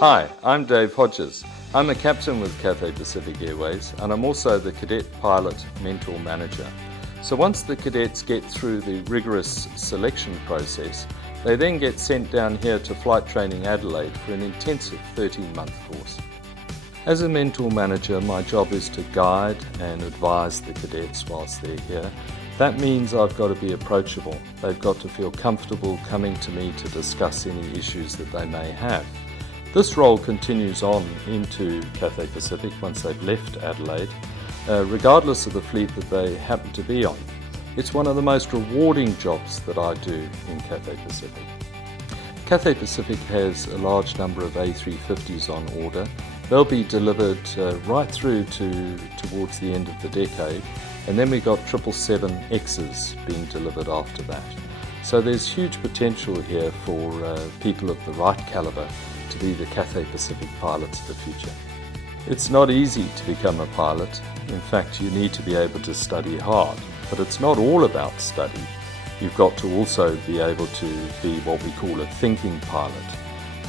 Hi, I'm Dave Hodges. I'm a captain with Cathay Pacific Airways and I'm also the cadet pilot mentor manager. So once the cadets get through the rigorous selection process, they then get sent down here to Flight Training Adelaide for an intensive 13-month course. As a mentor manager, my job is to guide and advise the cadets whilst they're here. That means I've got to be approachable. They've got to feel comfortable coming to me to discuss any issues that they may have. This role continues on into Cathay Pacific once they've left Adelaide, regardless of the fleet that they happen to be on. It's one of the most rewarding jobs that I do in Cathay Pacific. Cathay Pacific has a large number of A350s on order. They'll be delivered right through towards the end of the decade, and then we've got 777Xs being delivered after that. So there's huge potential here for people of the right calibre to be the Cathay Pacific pilots of the future. It's not easy to become a pilot. In fact, you need to be able to study hard, but it's not all about study. You've got to also be able to be what we call a thinking pilot.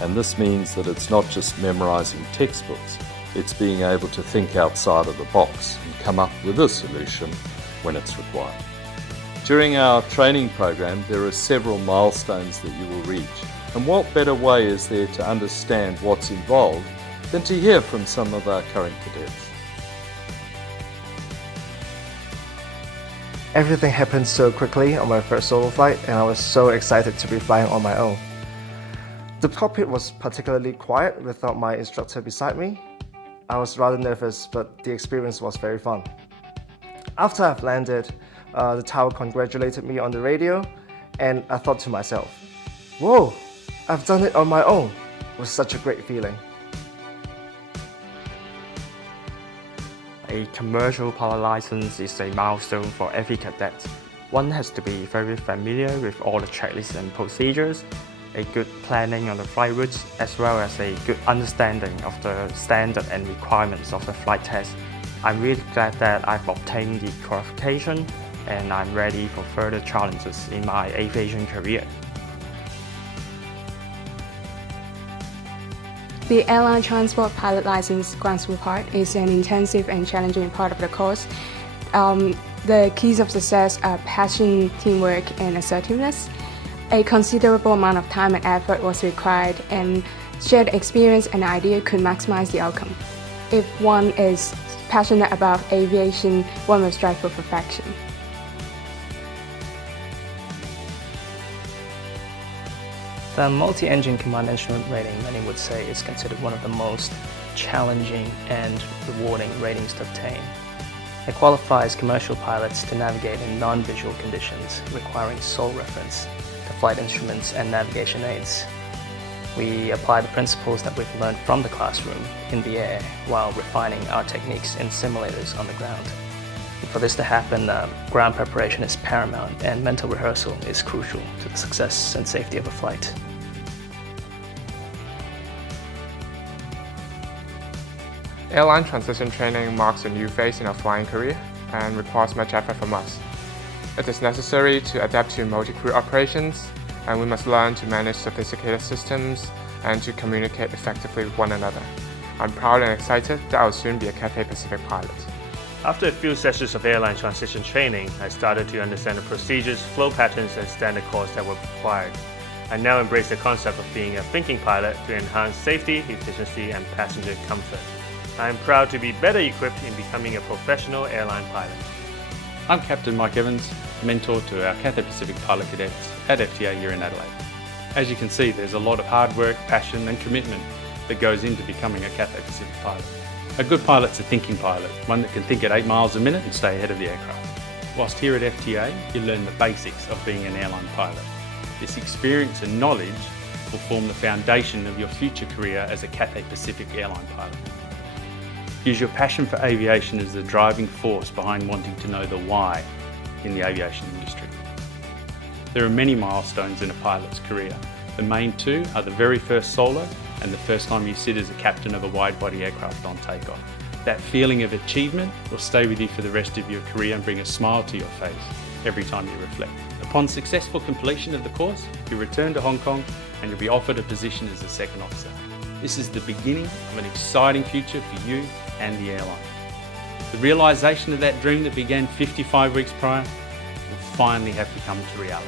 And this means that it's not just memorizing textbooks, it's being able to think outside of the box and come up with a solution when it's required. During our training program, there are several milestones that you will reach. And what better way is there to understand what's involved than to hear from some of our current cadets? Everything happened so quickly on my first solo flight, and I was so excited to be flying on my own. The cockpit was particularly quiet without my instructor beside me. I was rather nervous, but the experience was very fun. After I've landed, the tower congratulated me on the radio, and I thought to myself, whoa, I've done it on my own. It was such a great feeling. A commercial pilot license is a milestone for every cadet. One has to be very familiar with all the checklists and procedures, a good planning on the flight routes, as well as a good understanding of the standard and requirements of the flight test. I'm really glad that I've obtained the qualification and I'm ready for further challenges in my aviation career. The Airline Transport Pilot License Ground School part is an intensive and challenging part of the course. The keys of success are passion, teamwork, and assertiveness. A considerable amount of time and effort was required, and shared experience and idea could maximize the outcome. If one is passionate about aviation, one will strive for perfection. The multi-engine command instrument rating, many would say, is considered one of the most challenging and rewarding ratings to obtain. It qualifies commercial pilots to navigate in non-visual conditions, requiring sole reference to flight instruments and navigation aids. We apply the principles that we've learned from the classroom in the air while refining our techniques in simulators on the ground. For this to happen, ground preparation is paramount and mental rehearsal is crucial to the success and safety of a flight. Airline transition training marks a new phase in our flying career and requires much effort from us. It is necessary to adapt to multi-crew operations, and we must learn to manage sophisticated systems and to communicate effectively with one another. I'm proud and excited that I'll soon be a Cathay Pacific pilot. After a few sessions of airline transition training, I started to understand the procedures, flow patterns, and standard course that were required. I now embrace the concept of being a thinking pilot to enhance safety, efficiency, and passenger comfort. I am proud to be better equipped in becoming a professional airline pilot. I'm Captain Mike Evans, mentor to our Cathay Pacific pilot cadets at FTA here in Adelaide. As you can see, there's a lot of hard work, passion, and commitment that goes into becoming a Cathay Pacific pilot. A good pilot's a thinking pilot, one that can think at 8 miles a minute and stay ahead of the aircraft. Whilst here at FTA, you learn the basics of being an airline pilot. This experience and knowledge will form the foundation of your future career as a Cathay Pacific airline pilot. Use your passion for aviation as the driving force behind wanting to know the why in the aviation industry. There are many milestones in a pilot's career. The main two are the very first solo and the first time you sit as a captain of a wide-body aircraft on takeoff. That feeling of achievement will stay with you for the rest of your career and bring a smile to your face every time you reflect. Upon successful completion of the course, you return to Hong Kong and you'll be offered a position as a second officer. This is the beginning of an exciting future for you and the airline. The realisation of that dream that began 55 weeks prior will finally have to come to reality.